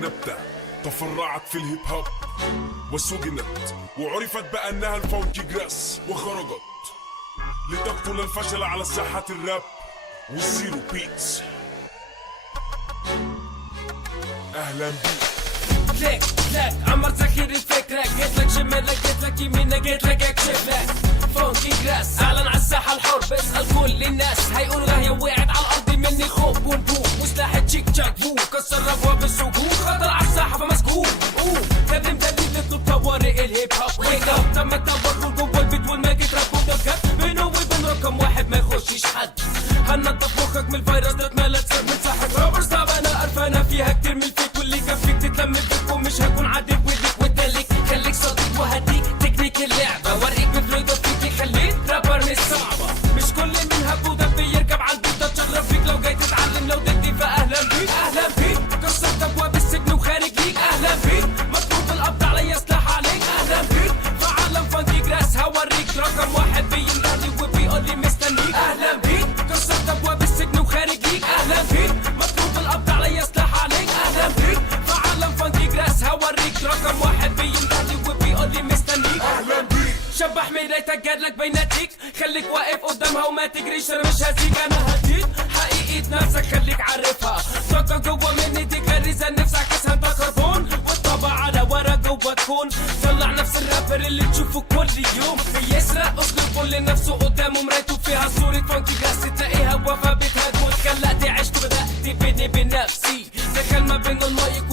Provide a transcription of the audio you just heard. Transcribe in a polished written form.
نبتة تفرعت في الهيب هوب وسجنت وعرفت بأنها الفونكي جراس، وخرجت لتقتل الفشل على ساحة الراب والزيرو بيتس. أهلا بيك. كليك كلاك عمر ذخير الفكرة، جيتلك شمالك جيتلك يمينك جيتلك اكشف لك فونكي جراس. اعلن على الساحة الحر بسأل كل الناس، هيقولوا ده هي وقعت على الارض مني خوف بونبون وسلاح تشيك تشاك بو كسر ابواب السجون، خطر على الساحة فمسكون تبلم تطلب طوارئ الهيب هوب ويك اب. تم التوغل جوه البيت والماجيك راب بجد، بينه وبين رقم واحد ما يخشش حد. هنضف مخك من الفيروس ده اتملت سر من ساحة رابرز. طب انا قرفانة فيها كتير من الفيك، واللي كان فيك تتلم بيك ومش هكون عادل وليك وادالك. خليك صديق وهديك تكنيك اللعبة، وريك بفلويد فيك خليك رابر مش صعبة. مش كل من هب ودب يركب على البيت تشرف فيك، لو جاي تتعلم لو ضدي فاهلا بيك. اهلا بيك كسرت ابواب السجن وخارج ليك. اهلا بيك مطلوب القبض عليا سلاح عليك. اهلا بيك في عالم فانكي جراس، هوريك رقم واحد بيندهلي وبيقول لي مستنيك. اهلا بيك كسرت ابواب السجن وخارج ليك. اهلا بيك مطلوب القبض عليا سلاح عليك. اهلا بيك في عالم فانكي جراس، هوريك رقم واحد بيندهلي وبيقول لي مستنيك. أهلا بيك. شبح مرايتك جادلك بيناتيك، خليك واقف قدامها وما تجريش، انا مش هزيك انا هديك حقيقة نفسك خليك عارفها. طاقة جوه مني دي غريزة نفسك عكسها انت كربون، والطبع على ورا جوه تكون طلع نفس الرابر اللي تشوفه كل يوم بيسرق اسلوب كل نفسه قدامه مرايته فيها صورة فانكي جراس، تلاقيها وفا بتهاج واتخلقت عشت بدأت بيني بين نفسي، دخل ما بين المايك